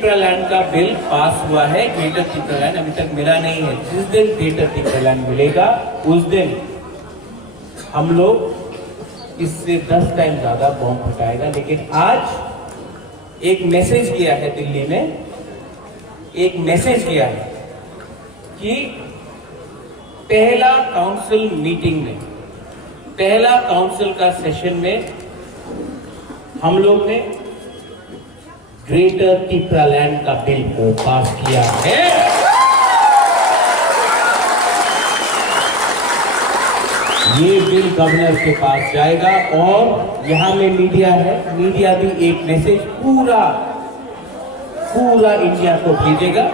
तिप्रालैंड का bill pass हुआ है। ग्रेटर तिप्रालैंड अभी तक मिला नहीं है। जिस दिन ग्रेटर तिप्रालैंड मिलेगा उस दिन हम लोग इससे 10 टाइम ज्यादा बॉम्ब फटाएगा। लेकिन आज एक मैसेज किया है दिल्ली में, एक मैसेज किया है कि पहला काउंसिल मीटिंग में, पहला काउंसिल का सेशन में हम लोग ने ग्रेटर तिप्रालैंड का बिल को पास किया है। ये बिल गवर्नर के पास जाएगा और यहां में मीडिया है, मीडिया भी एक मैसेज पूरा इंडिया को भेजेगा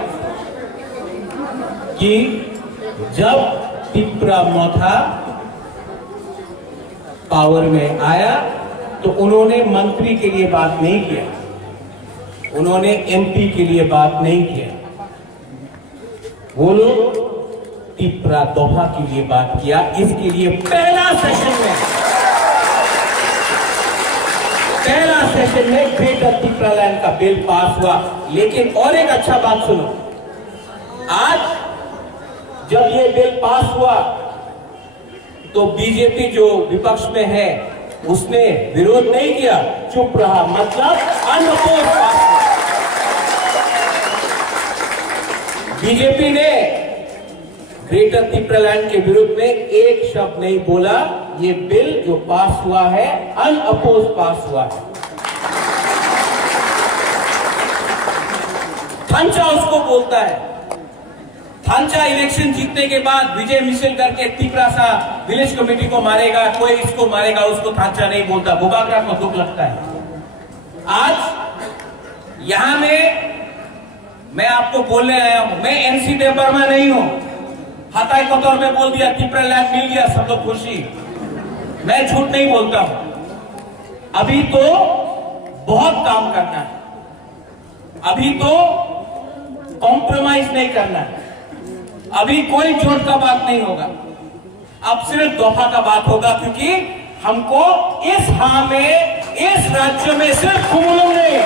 कि जब तिप्रा मोथा पावर में आया तो उन्होंने मंत्री के लिए बात नहीं किया, उन्होंने एमपी के लिए बात नहीं किया, वो लोग तिप्रा दोहा के लिए बात किया। इसके लिए पहला सेशन में ग्रेटर तिप्रालैंड का बिल पास हुआ। लेकिन और एक अच्छा बात सुनो, आज जब ये बिल पास हुआ तो बीजेपी जो विपक्ष में है उसने विरोध नहीं किया, चुप रहा, मतलब अनअपोज पास हुआ। बीजेपी ने ग्रेटर तिप्रालैंड के विरुद्ध में एक शब्द नहीं बोला। ये बिल जो पास हुआ है अनअपोज पास हुआ है। थांचा उसको बोलता है। थांचा इलेक्शन जीतने के बाद विजय मिशेल करके तिप्रा सा विलेज कमेटी को मारेगा, कोई इसको मारेगा, उसको थांचा नहीं बोलता। बुबागरा को दुख लगता है। आज यहां में मैं आपको बोलने आया हूं, मैं एनसी देवबर्मा नहीं हूं। हाथाई के तौर में बोल दिया तिप्रालैंड मिल गया, सब लोग खुशी। मैं झूठ नहीं बोलता हूं। अभी तो बहुत काम करना है, अभी तो कॉम्प्रोमाइज नहीं करना है, अभी कोई जोड़ का बात नहीं होगा, अब सिर्फ दोफा का बात होगा। क्योंकि हमको इस इस राज्य में सिर्फ खुमुलुंग नहीं,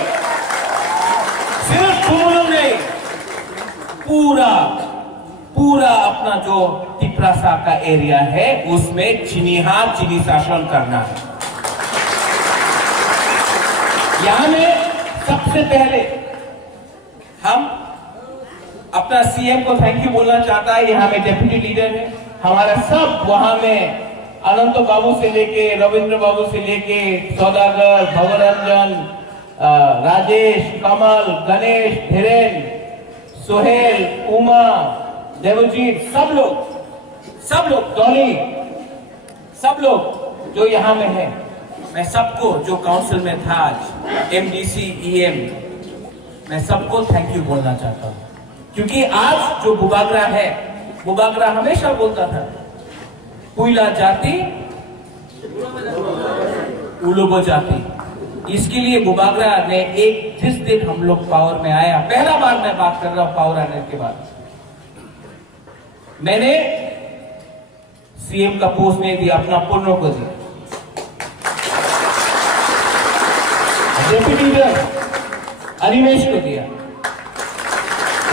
पूरा अपना जो तिप्रासा का एरिया है उसमें चीनी शासन करना है। यहां में सबसे पहले हम अपना सीएम को थैंक यू बोलना चाहता है। यहाँ में डेप्यूटी लीडर है हमारा, सब वहां में अनंत बाबू से लेके रविंद्र बाबू से लेके सौदागर, भवरंजन, राजेश, कमल, गणेश, धीरेन, सोहेल, उमा, देवजीत, सब लोग टोनी, सब लोग जो यहाँ में है, मैं सबको जो काउंसिल में था आज, एमडीसी, ईएम, मैं सबको थैंक यू बोलना चाहता हूँ। क्योंकि आज जो बुबागरा है, बुबागरा हमेशा बोलता था पुइला जाति उलुबो जाति। इसके लिए बुबागरा ने जिस दिन हम लोग पावर में आया, पहला बार मैं बात कर रहा हूं पावर आने के बाद, मैंने सीएम का पोस्ट नहीं दिया, अपना पुण्य को दिया। डेप्यूटी लीडर अनिमेश को दिया,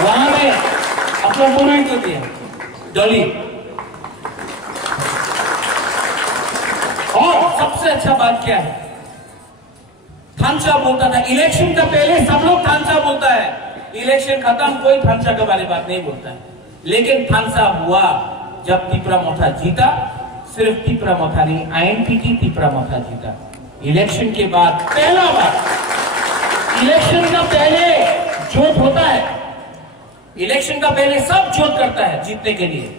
वहां में अपना पुण्य को दिया, डॉली। और सबसे अच्छा बात क्या है, थांचा बोलता था इलेक्शन का पहले, सब लोग थांचा बोलता है, इलेक्शन खत्म कोई थांचा के बारे में बात नहीं बोलता है। लेकिन थांचा हुआ जब तिप्रा मोथा जीता, सिर्फ तिप्रा मोथा नहीं, आईएनपीटी तिप्रा मोथा जीता। इलेक्शन के बाद पहला बार, इलेक्शन का पहले जोत होता है, इलेक्शन का पहले सब जोत करता है जीतने के लिए।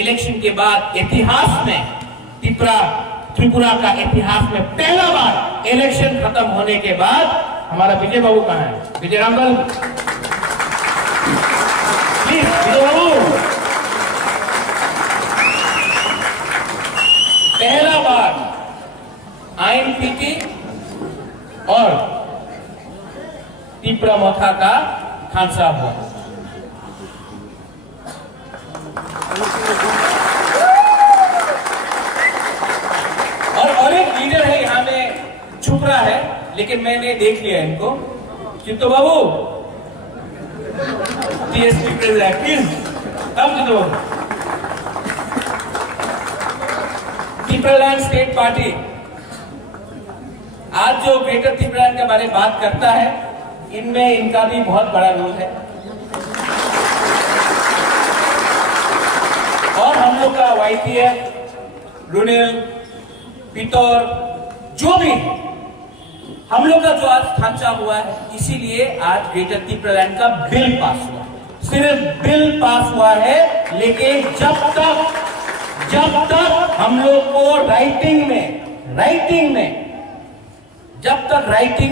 इलेक्शन के बाद इतिहास में, त्रिपुरा का इतिहास में पहला बार इलेक्शन खत्म होने के बाद, हमारा विजय बाबू कहां है, विजय रामगल, प्लीज विजय बाबू, पहला बार आईएनपीटी और तिप्रा मोथा का खानसा हुआ। और एक लीडर है यहां में, छुप रहा है, लेकिन मैंने देख लिया इनको। चित्तो बाबू DSP president, please come to the Tripuraland state party आज जो ग्रेटर त्रिपुरालैंड के बारे में बात करता है, इनमें इनका भी बहुत बड़ा रोल है। और हम लोग का YPF, रुनिल, पितौर, जो भी हम लोग का जो आज ढांचा हुआ है, इसीलिए आज ग्रेटर त्रिपुरालैंड का बिल पास हुआ। सिर्फ बिल पास हुआ है, लेकिन जब तक हम लोग को राइटिंग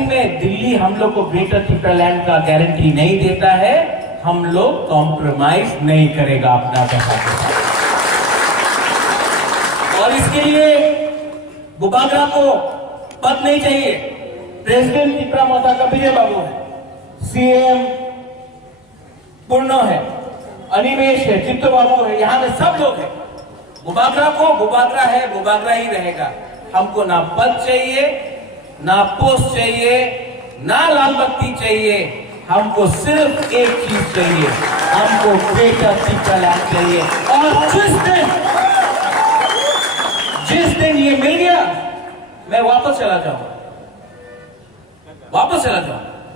में दिल्ली हम लोग को ग्रेटर त्रिपुरालैंड का गारंटी नहीं देता है, हम लोग कॉम्प्रोमाइज नहीं करेगा अपना पैसा के साथ। और इसके लिए बुबागरा को पद नहीं चाहिए। प्रेसिडेंट त्रिपुरा मोता का विजय बाबू है, CM पूर्णो है, अनिमेश है, चित्तो बाबू है, यहाँ में सब लोग हैं। बुबागरा को बुबागरा है, बुबागरा ही रहेगा। हमको ना पद चाहिए, ना पोस्ट चाहिए, ना लाल बत्ती चाहिए, हमको सिर्फ एक चीज चाहिए, हमको ग्रेटर त्रिपुरालैंड चाहिए। और जिस दिन ये मिल गया, मैं वापस चला जाऊंगा,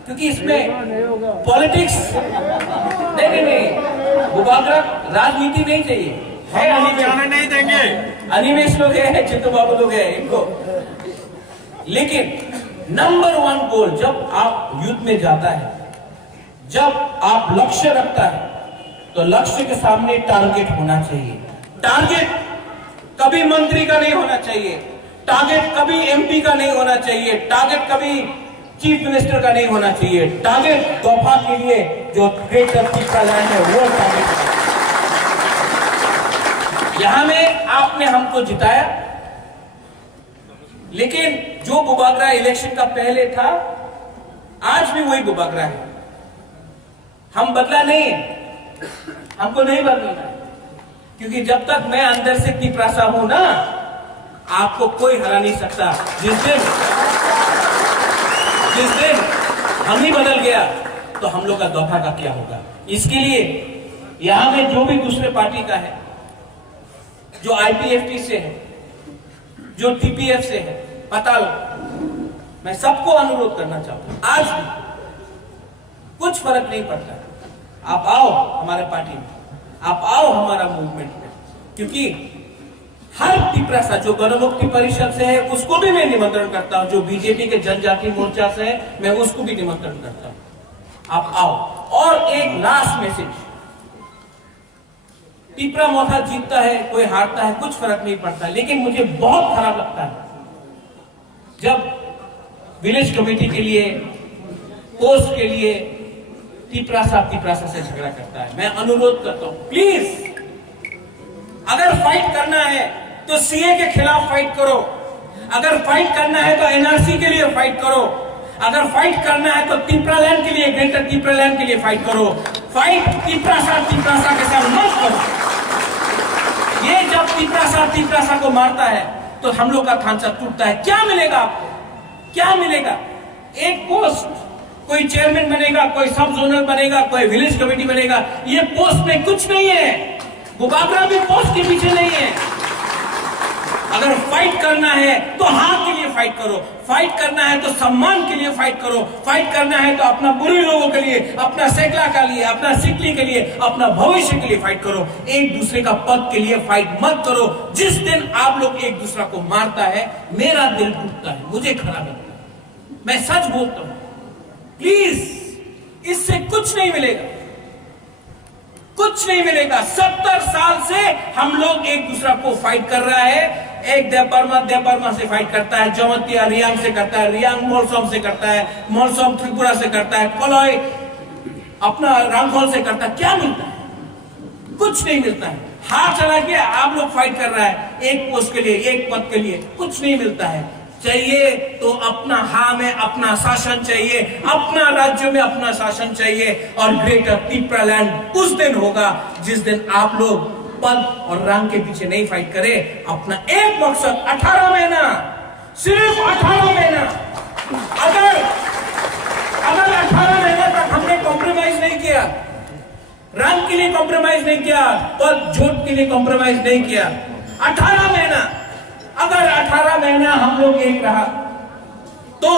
क्योंकि इसमें पॉलिटिक्स नहीं, बुबागरा राजनीति नहीं चाहिए है। जाने नहीं देंगे। अनिमेश लोग है, चित्तू बाबू लोग है इनको। लेकिन नंबर 1 गोल जब आप युद्ध में जाता है, जब आप लक्ष्य रखता है, तो लक्ष्य के सामने टारगेट होना चाहिए। टारगेट कभी मंत्री का नहीं होना चाहिए, टारगेट कभी MP का नहीं होना चाहिए, टारगेट कभी चीफ मिनिस्टर का नहीं होना चाहिए। टारगेट तोहफा के लिए जो ग्रेटर त्रिपुरालैंड है वो टारगेट। यहां में आपने हमको जिताया, लेकिन जो बुबागरा इलेक्शन का पहले था, आज भी वही बुबागरा है। हम बदला नहीं, हमको नहीं बदलना, क्योंकि जब तक मैं अंदर से त्रिपुरासा हूं ना, आपको कोई हरा नहीं सकता। जिस दिन हम ही बदल गया, तो हम लोग का दफा का क्या होगा। इसके लिए यहां में जो भी दूसरे पार्टी का है, जो IPFT से है, जो TPF से है, पता लो, मैं सबको अनुरोध करना चाहता हूं, आज भी कुछ फर्क नहीं पड़ता। आप आओ हमारे पार्टी में, आप आओ हमारा मूवमेंट में, क्योंकि हर त्रिपुरासा जो गणमुक्ति परिषद से है, उसको भी मैं निमंत्रण करता हूं। जो बीजेपी के जनजाति मोर्चा से है, मैं उसको भी निमंत्रण करता हूं। आप आओ। और एक लास्ट मैसेज, त्रिपुरा मोथा जीतता है, कोई हारता है, कुछ फर्क नहीं पड़ता, लेकिन मुझे बहुत खराब लगता है जब विलेज कमेटी के लिए, पोस्ट के लिए त्रिपुरासा से झगड़ा करता है। मैं अनुरोध करता हूं, प्लीज अगर फाइट करना है तो CA के खिलाफ फाइट करो, अगर फाइट करना है तो NRC के लिए फाइट करो, अगर फाइट करना है तो त्रिपुरालैंड के लिए, ग्रेटर त्रिपुरालैंड के लिए फाइट करो। फाइट त्रिपुरासा के साथ मत करो। ये जब त्रिपुरासा को मारता है, तो हम लोग का ढांचा टूटता है। क्या मिलेगा आपको? क्या मिलेगा? एक पोस्ट, कोई चेयरमैन बनेगा, कोई सब जोनल बनेगा, कोई विलेज कमेटी बनेगा, ये पोस्ट में कुछ नहीं है। बुबागरा भी पोस्ट के पीछे नहीं है। अगर फाइट करना है तो हाँ के लिए फाइट करो, फाइट करना है तो सम्मान के लिए फाइट करो, फाइट करना है तो अपना बुरी लोगों के लिए, अपना सेकला के लिए, अपना सिकली के लिए, अपना भविष्य के लिए फाइट करो। एक दूसरे का पद के लिए फाइट मत करो। जिस दिन आप लोग एक दूसरा को मारता है, मेरा दिल टूटता है, मुझे खराब लगता है। मैं सच बोलता हूं, प्लीज इससे कुछ नहीं मिलेगा, कुछ नहीं मिलेगा। 70 साल से हम लोग एक दूसरा को फाइट कर रहा है। एक देवबर्मा से फाइट करता है, जमतिया रियांग से करता है, रियांग मोलसोम से करता है, मोलसोम त्रिपुरा से करता है, कोलोई अपना रामखोल से करता है। क्या मिलता है? कुछ नहीं मिलता है। हाथ चला के आप लोग फाइट कर रहा है, एक पोस्ट के लिए, एक पद के लिए, कुछ नहीं मिलता है। चाहिए तो अपना हाँ में अपना शासन चाहिए, अपना राज्य में अपना शासन चाहिए। और ग्रेटर त्रिपुरालैंड उस दिन होगा जिस दिन आप लोग पद और रंग के पीछे नहीं फाइट करे। अपना एक मकसद 18 महीना, सिर्फ 18 महीना, अगर 18 महीने तक हमने कॉम्प्रोमाइज नहीं किया, रंग के लिए कॉम्प्रोमाइज नहीं किया, पद झूठ के लिए कॉम्प्रोमाइज नहीं किया। 18 महीना, अगर 18 महीना हम लोग एक रहा तो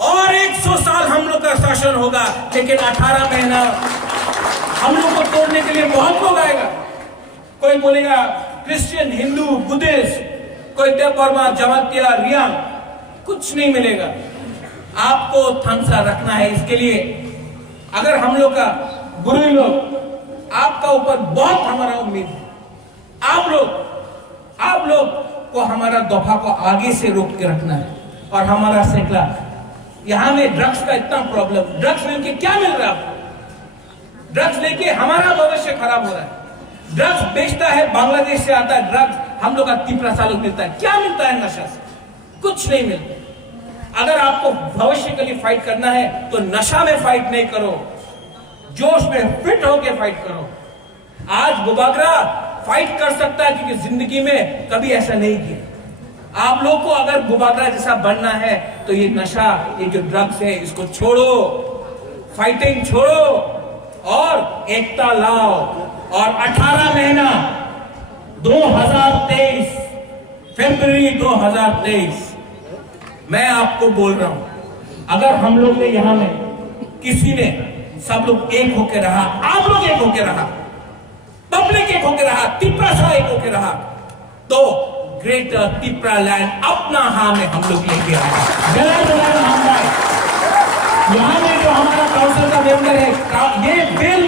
और 100 साल हम लोग का शासन होगा, लेकिन 18 महीना हम लोग को तोड़ने के लिए बहुत लोग आएगा। कोई बोलेगा क्रिश्चियन, हिंदू, बुद्धिस्ट, कोई देव वर्मा, जमातिया, रियांग, कुछ नहीं मिलेगा। आपको थमसा रखना है। इसके लिए अगर हम लोग का गुरु लोग, आपका ऊपर बहुत हमारा उम्मीद है। आप लोग को हमारा दफा को आगे से रोक के रखना है। और हमारा श्रृंखला, यहां में ड्रग्स का इतना प्रॉब्लम, ड्रग्स लेके क्या मिल रहा है आपको? ड्रग्स लेके हमारा भविष्य खराब हो रहा है। ड्रग्स बेचता है, बांग्लादेश से आता है ड्रग्स, हम लोग का 3% मिलता है। क्या मिलता है नशा से? कुछ नहीं मिलता। अगर आपको भविष्य के लिए फाइट करना है तो नशा में फाइट नहीं करो, जोश में फिट होके फाइट करो। आज बुबागरा फाइट कर सकता है क्योंकि जिंदगी में कभी ऐसा नहीं किया। आप लोग को अगर बुबागरा जैसा बनना है तो ये नशा, ये जो ड्रग्स है, इसको छोड़ो, फाइटिंग छोड़ो और एकता लाओ। और 18 महीना 2023 फरवरी 2023 मैं आपको बोल रहा हूं, अगर हम लोग ने यहां में किसी ने, सब लोग एक होके रहा, आप लोग एक होके रहा, पब्लिक एक होके रहा, तिपरा सा एक होके रहा, तो ग्रेटर तिपरा लैंड अपना हाथ में हम लोग लेके आए। यहां में जो हमारा काउंसिल का मेंबर है, ये बिल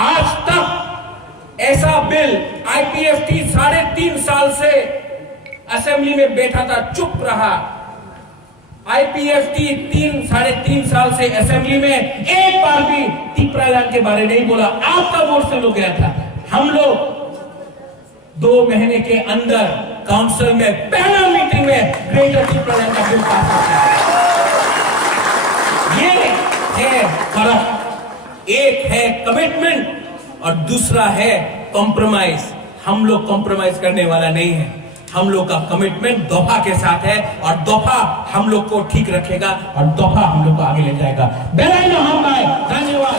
आज तक ऐसा बिल आईपीएफटी 3.5 साल से असेंबली में बैठा था, चुप रहा। आईपीएफटी 3.5 साल से असेंबली में एक बार भी तिपरा लैंड के बारे नहीं बोला। आपका वोट से लोग गया था। हम लोग 2 महीने के अंदर काउंसिल में पहला मीटिंग में ग्रेटर तिपरा लैंड का बिल पास हो गया। ये है फर्क। एक है कमिटमेंट और दूसरा है कॉम्प्रोमाइज। हम लोग कॉम्प्रोमाइज करने वाला नहीं है। हम लोग का कमिटमेंट दफा के साथ है और दफा हम लोग को ठीक रखेगा और दफा हम लोग को आगे ले जाएगा। धन्यवाद।